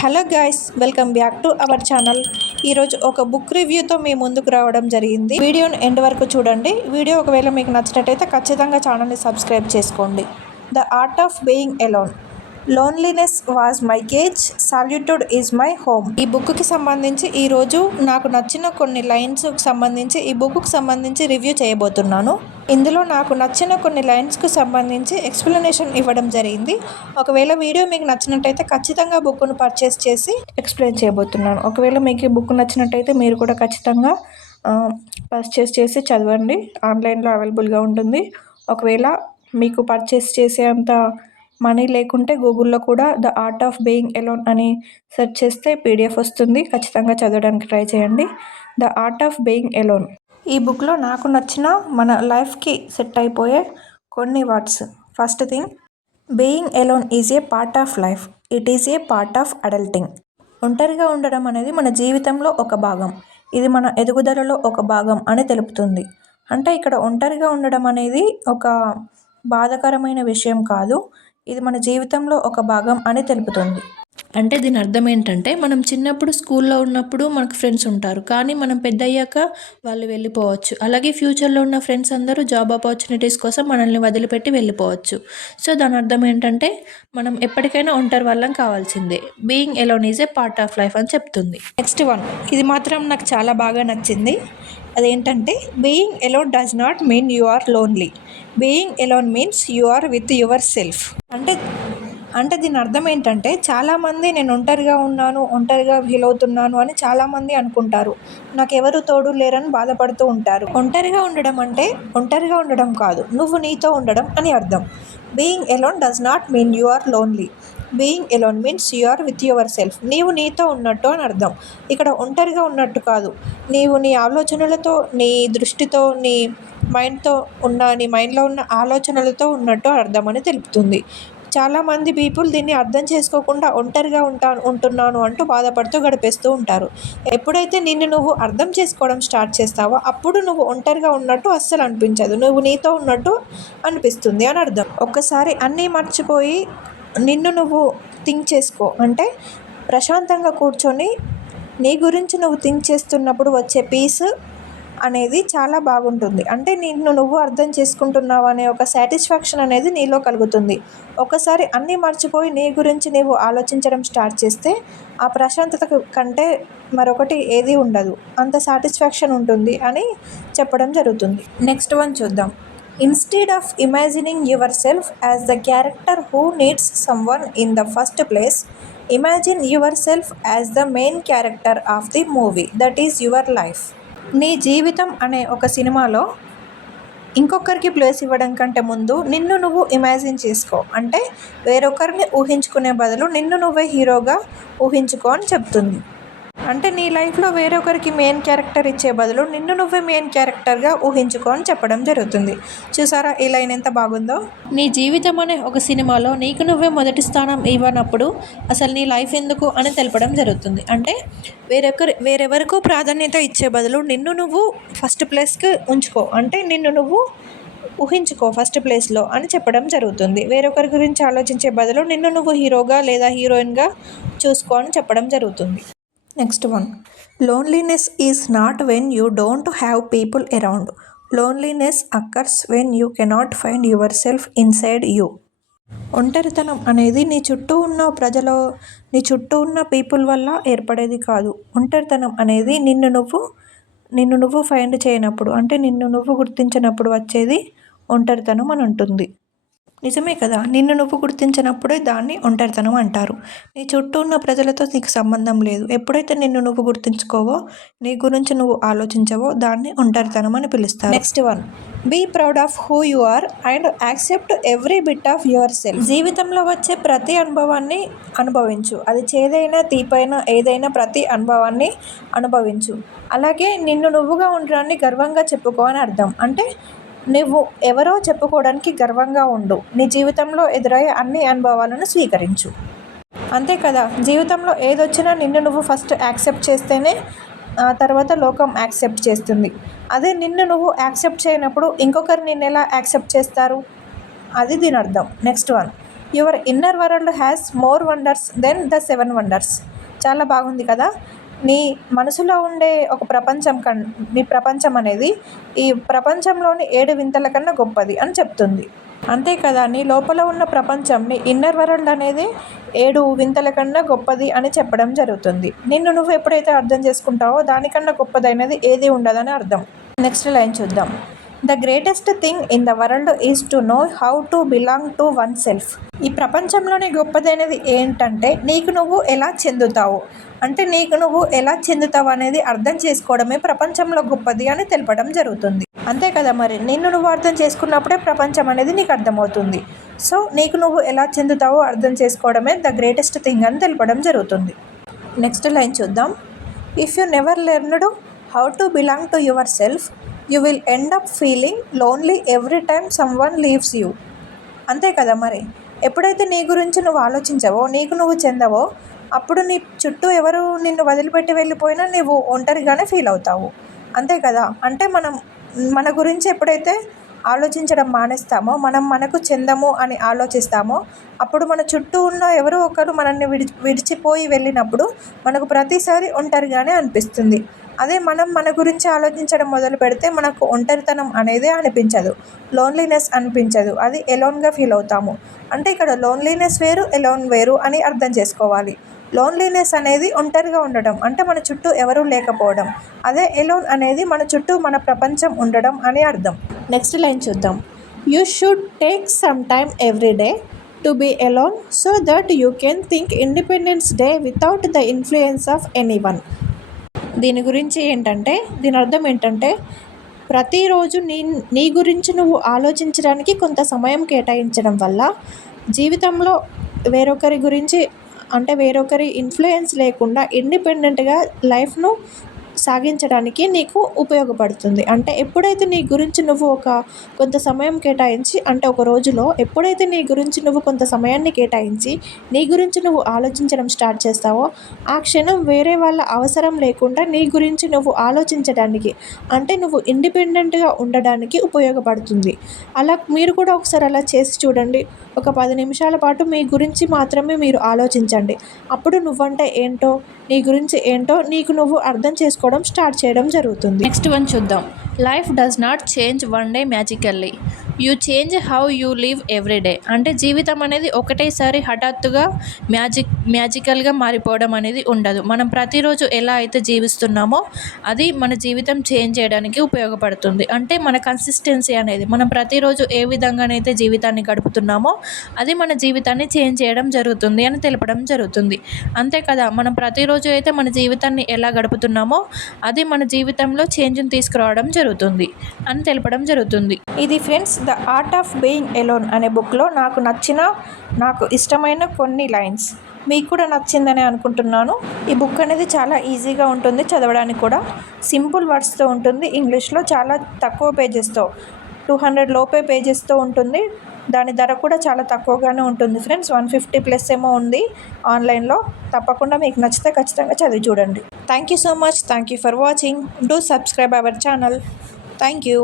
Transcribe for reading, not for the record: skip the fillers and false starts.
Hello guys, welcome back to our channel. ఈరోజు ఒక book రివ్యూతో మీ ముందుకు రావడం జరిగింది. వీడియోని ఎండ్ వరకు చూడండి. వీడియో ఒకవేళ మీకు నచ్చినట్టయితే ఖచ్చితంగా ఛానల్ని సబ్స్క్రైబ్ చేసుకోండి. The art of being alone, loneliness was my cage, solitude is my home. ఈ బుక్కి సంబంధించి ఈరోజు నాకు నచ్చిన కొన్ని లైన్స్కి సంబంధించి ఈ బుక్కి సంబంధించి రివ్యూ చేయబోతున్నాను. ఇందులో నాకు నచ్చిన కొన్ని లైన్స్కి సంబంధించి ఎక్స్ప్లెనేషన్ ఇవ్వడం జరిగింది. ఒకవేళ వీడియో మీకు నచ్చినట్టయితే ఖచ్చితంగా బుక్ను పర్చేస్ చేసి ఎక్స్ప్లెయిన్ చేయబోతున్నాను. ఒకవేళ మీకు ఈ బుక్ నచ్చినట్టయితే మీరు కూడా ఖచ్చితంగా పర్చేస్ చేసి చదవండి. ఆన్లైన్లో అవైలబుల్గా ఉంటుంది. ఒకవేళ మీకు పర్చేస్ చేసే అంత మనీ లేకుంటే గూగుల్లో కూడా the art of being alone అని సెర్చ్ చేస్తే పీడిఎఫ్ వస్తుంది. ఖచ్చితంగా చదవడానికి ట్రై చేయండి. The art of being alone ఈ బుక్లో నాకు నచ్చిన మన లైఫ్కి సెట్ అయిపోయే కొన్ని words. First thing, being alone is a part of life, it is a part of adulting. ఒంటరిగా ఉండడం అనేది మన జీవితంలో ఒక భాగం, ఇది మన ఎదుగుదలలో ఒక భాగం అని తెలుపుతుంది. అంటే ఇక్కడ ఒంటరిగా ఉండడం అనేది ఒక బాధాకరమైన విషయం కాదు, ఇది మన జీవితంలో ఒక భాగం అని తెలుపుతుంది. అంటే దీని అర్థం ఏంటంటే, మనం చిన్నప్పుడు స్కూల్లో ఉన్నప్పుడు మనకు ఫ్రెండ్స్ ఉంటారు, కానీ మనం పెద్ద అయ్యాక వాళ్ళు వెళ్ళిపోవచ్చు. అలాగే ఫ్యూచర్లో ఉన్న ఫ్రెండ్స్ అందరూ జాబ్ ఆపర్చునిటీస్ కోసం మనల్ని వదిలిపెట్టి వెళ్ళిపోవచ్చు. సో దాని అర్థం ఏంటంటే, మనం ఎప్పటికైనా ఒంటరి వాళ్ళం కావాల్సిందే. Being alone is a part of life అని చెప్తుంది. నెక్స్ట్ వన్, ఇది మాత్రం నాకు చాలా బాగా నచ్చింది. అదేంటంటే, being alone does not mean you are lonely, being alone means you are with yourself. అంటే దీని అర్థం ఏంటంటే, చాలామంది నేను ఒంటరిగా ఉన్నాను, ఒంటరిగా ఫీల్ అవుతున్నాను అని చాలామంది అనుకుంటారు. నాకెవరు తోడు లేరని బాధపడుతూ ఉంటారు. ఒంటరిగా ఉండడం అంటే ఒంటరిగా ఉండడం కాదు, నువ్వు నీతో ఉండడం అని అర్థం. Being alone does not mean you are lonely, being alone means you are with yourself. నీవు నీతో ఉన్నట్టు అని అర్థం. ఇక్కడ ఒంటరిగా ఉన్నట్టు కాదు, నీవు నీ ఆలోచనలతో, నీ దృష్టితో, నీ మైండ్లో ఉన్న ఆలోచనలతో ఉన్నట్టు అర్థం అని తెలుపుతుంది. చాలామంది పీపుల్ దీన్ని అర్థం చేసుకోకుండా ఒంటరిగా ఉంటున్నాను అంటూ బాధపడుతూ గడిపేస్తూ ఉంటారు. ఎప్పుడైతే నిన్ను నువ్వు అర్థం చేసుకోవడం స్టార్ట్ చేస్తావో అప్పుడు నువ్వు ఒంటరిగా ఉన్నట్టు అస్సలు అనిపించదు, నువ్వు నీతో ఉన్నట్టు అనిపిస్తుంది అని అర్థం. ఒక్కసారి అన్నీ మర్చిపోయి నిన్ను నువ్వు థింక్ చేసుకో. అంటే ప్రశాంతంగా కూర్చొని నీ గురించి నువ్వు థింక్ చేస్తున్నప్పుడు వచ్చే పీస్ అనేది చాలా బాగుంటుంది. అంటే నిన్ను నువ్వు అర్థం చేసుకుంటున్నావు అనే ఒక సాటిస్ఫాక్షన్ అనేది నీలో కలుగుతుంది. ఒకసారి అన్నీ మర్చిపోయి నీ గురించి నీవు ఆలోచించడం స్టార్ట్ చేస్తే ఆ ప్రశాంతత కంటే మరొకటి ఏది ఉండదు, అంత సాటిస్ఫాక్షన్ ఉంటుంది అని చెప్పడం జరుగుతుంది. నెక్స్ట్ వన్ చూద్దాం. Instead of imagining yourself as the character who needs someone in the first place, imagine yourself as the main character of the movie, that is your life. నీ జీవితం అనే ఒక సినిమాలో ఇంకొకరికి ప్లేస్ ఇవ్వడం కంటే ముందు నిన్ను నువ్వు ఇమాజిన్ చేసుకో. అంటే వేరొకరిని ఊహించుకునే బదులు నిన్ను నువ్వే హీరోగా ఊహించుకో అని చెప్తుంది. అంటే నీ లైఫ్లో వేరొకరికి మెయిన్ క్యారెక్టర్ ఇచ్చే బదులు నిన్ను నువ్వే మెయిన్ క్యారెక్టర్గా ఊహించుకో అని చెప్పడం జరుగుతుంది. చూసారా ఈ లైన్ ఎంత బాగుందో? నీ జీవితం అనే ఒక సినిమాలో నీకు నువ్వే మొదటి స్థానం ఇవ్వనప్పుడు అసలు నీ లైఫ్ ఎందుకు అని తెలపడం జరుగుతుంది. అంటే వేరెవరికో ప్రాధాన్యత ఇచ్చే బదులు నిన్ను నువ్వు ఫస్ట్ ప్లేస్కి ఉంచుకో, అంటే నిన్ను నువ్వు ఊహించుకో ఫస్ట్ ప్లేస్లో అని చెప్పడం జరుగుతుంది. వేరొకరి గురించి ఆలోచించే బదులు నిన్ను నువ్వు హీరోగా లేదా హీరోయిన్గా చూసుకో అని చెప్పడం జరుగుతుంది. Next one, loneliness is not when you don't have people around, loneliness occurs when you cannot find your self inside you. ఒంటరితనం అనేది నీ చుట్టూ ఉన్న పీపుల్ వల్ల ఏర్పడేది కాదు. ఒంటరితనం అనేది నిన్ను నువ్వు ఫైండ్ చేయనప్పుడు, అంటే నిన్ను నువ్వు గుర్తించినప్పుడు వచ్చేది ఒంటరితనం అని ఉంటుంది. నిజమే కదా, నిన్ను నువ్వు గుర్తించినప్పుడే దాన్ని ఒంటరితనం అంటారు. నీ చుట్టూ ఉన్న ప్రజలతో నీకు సంబంధం లేదు. ఎప్పుడైతే నిన్ను నువ్వు గుర్తించుకోవో, నీ గురించి నువ్వు ఆలోచించవో దాన్ని ఒంటరితనం అని పిలుస్తారు. Next one, be proud of who you are and accept every bit of yourself. జీవితంలో వచ్చే ప్రతి అనుభవాన్ని అనుభవించు, అది చేదైనా తీపైనా ఏదైనా ప్రతి అనుభవాన్ని అనుభవించు. అలాగే నిన్ను నువ్వుగా ఉండడాన్ని గర్వంగా చెప్పుకో అని అర్థం. అంటే నువ్వు ఎవరో చెప్పుకోవడానికి గర్వంగా ఉండు, నీ జీవితంలో ఎదురయ్యే అన్ని అనుభవాలను స్వీకరించు. అంతే కదా, జీవితంలో ఏదొచ్చినా నిన్ను నువ్వు ఫస్ట్ యాక్సెప్ట్ చేస్తేనే తర్వాత లోకం యాక్సెప్ట్ చేస్తుంది. అదే నిన్ను నువ్వు యాక్సెప్ట్ చేయనప్పుడు ఇంకొకరు నిన్ను ఎలా యాక్సెప్ట్ చేస్తారు, అది దీని అర్థం. Next one, your inner world has more wonders than the 7 wonders. చాలా బాగుంది కదా. నీ మనసులో ఉండే ఒక నీ ప్రపంచం అనేది ఈ ప్రపంచంలోని 7 వింతల కన్నా గొప్పది అని చెప్తుంది. అంతే కదా, నీ లోపల ఉన్న ప్రపంచం, నీ ఇన్నర్ వరల్డ్ అనేది 7 వింతల కన్నా గొప్పది అని చెప్పడం జరుగుతుంది. నిన్ను నువ్వు ఎప్పుడైతే అర్థం చేసుకుంటావో దానికన్నా గొప్పదైనది ఏది ఉండదని అర్థం. నెక్స్ట్ లైన్ చూద్దాం. The greatest thing in the world is to know how to belong to one self. ఈ ప్రపంచంలోనే గొప్పదైనది ఏంటంటే నీకు నువ్వు ఎలా చెందుతావు, అంటే నీకు నువ్వు ఎలా చెందుతావు అనేది అర్థం చేసుకోవడమే ప్రపంచంలో గొప్పది అని తెలపడం జరుగుతుంది. అంతే కదా, మరి నిన్ను నువ్వు అర్థం చేసుకున్నప్పుడే ప్రపంచం అనేది నీకు అర్థమవుతుంది. సో నీకు నువ్వు ఎలా చెందుతావో అర్థం చేసుకోవడమే ద గ్రేటెస్ట్ థింగ్ అని తెలపడం జరుగుతుంది. నెక్స్ట్ లైన్ చూద్దాం. If you never learned how to belong to your self you will end up feeling lonely every time someone leaves you. అంతే కదా, మరి ఎప్పుడైతే నీ గురించి నువ్వు ఆలోచించవో, నీకు నువ్వు చెందవో, అప్పుడు నీ చుట్టూ ఎవరు నిన్ను వదిలిపెట్టి వెళ్ళిపోయినా నువ్వు ఒంటరిగానే ఫీల్ అవుతావు. అంతే కదా, అంటే మన గురించి ఎప్పుడైతే ఆలోచించడం మానేస్తామో, మనకు చెందము అని ఆలోచిస్తామో, అప్పుడు మన చుట్టూ ఉన్న ఎవరో ఒకరు మనల్ని విడిచిపోయి వెళ్ళినప్పుడు మనకు ప్రతిసారి ఒంటరిగానే అనిపిస్తుంది. అదే మన గురించి ఆలోచించడం మొదలు పెడితే మనకు ఒంటరితనం అనేది అనిపించదు, లోన్లీనెస్ అనిపించదు, అది ఎలోన్గా ఫీల్ అవుతాము. అంటే ఇక్కడ లోన్లీనెస్ వేరు, ఎలోన్ వేరు అని అర్థం చేసుకోవాలి. లోన్లీనెస్ అనేది ఒంటరిగా ఉండడం, అంటే మన చుట్టూ ఎవరూ లేకపోవడం. అదే ఎలోన్ అనేది మన చుట్టూ మన ప్రపంచం ఉండడం అని అర్థం. నెక్స్ట్ లైన్ చూద్దాం. You should take some time every day to be alone so that you can think independently without the influence of anyone. దీని గురించి దీని అర్థం ఏంటంటే ప్రతిరోజు నీ గురించి నువ్వు ఆలోచించడానికి కొంత సమయం కేటాయించడం వల్ల జీవితంలో వేరొకరి గురించి, అంటే వేరొకరి ఇన్ఫ్లుయెన్స్ లేకుండా ఇండిపెండెంట్గా లైఫ్ను సాగించడానికి నీకు ఉపయోగపడుతుంది. అంటే ఎప్పుడైతే నీ గురించి నువ్వు కొంత సమయం కేటాయించి, అంటే ఒక రోజులో ఎప్పుడైతే నీ గురించి నువ్వు కొంత సమయాన్ని కేటాయించి నీ గురించి నువ్వు ఆలోచించడం స్టార్ట్ చేస్తావో, ఆ క్షణం వేరే వాళ్ళ అవసరం లేకుండా నీ గురించి నువ్వు ఆలోచించడానికి, అంటే నువ్వు ఇండిపెండెంట్గా ఉండడానికి ఉపయోగపడుతుంది. అలా మీరు కూడా ఒకసారి అలా చేసి చూడండి. ఒక 10 నిమిషాల పాటు మీ గురించి మాత్రమే మీరు ఆలోచించండి. అప్పుడు నువ్వంటే ఏంటో, నీ గురించి ఏంటో నీకు నువ్వు అర్థం చేసుకోవడం స్టార్ట్ చేయడం జరుగుతుంది. నెక్స్ట్ వన్ చూద్దాం. Life does not change one day magically, you change how you live every day. అంటే జీవితం అనేది ఒకటేసారి హఠాత్తుగా మ్యాజికల్గా మారిపోవడం అనేది ఉండదు. మనం ప్రతిరోజు ఎలా అయితే జీవిస్తున్నామో అది మన జీవితం చేంజ్ చేయడానికి ఉపయోగపడుతుంది. అంటే మన కన్సిస్టెన్సీ అనేది, మనం ప్రతిరోజు ఏ విధంగానైతే జీవితాన్ని గడుపుతున్నామో అది మన జీవితాన్ని చేంజ్ చేయడం జరుగుతుంది అని తెలపడం జరుగుతుంది. అంతే కదా, మనం ప్రతిరోజు అయితే మన జీవితాన్ని ఎలా గడుపుతున్నామో అది మన జీవితంలో చేంజ్ని తీసుకురావడం జరుగుతుంది అని తెలపడం జరుగుతుంది. ఇది friends the art of being alone అనే బుక్లో నాకు ఇష్టమైన కొన్ని లైన్స్. మీకు కూడా నచ్చిందని అనుకుంటున్నాను. ఈ బుక్ అనేది చాలా ఈజీగా ఉంటుంది చదవడానికి కూడా, సింపుల్ వర్డ్స్తో ఉంటుంది. ఇంగ్లీష్లో చాలా తక్కువ పేజెస్తో, 200 లోపే పేజెస్తో ఉంటుంది. దాని ధర కూడా చాలా తక్కువగానే ఉంటుంది ఫ్రెండ్స్. 150+ ఏమో ఉంది ఆన్లైన్లో. తప్పకుండా మీకు నచ్చితే ఖచ్చితంగా చదివి చూడండి. Thank you so much. Thank you for watching. Do subscribe our channel. Thank you.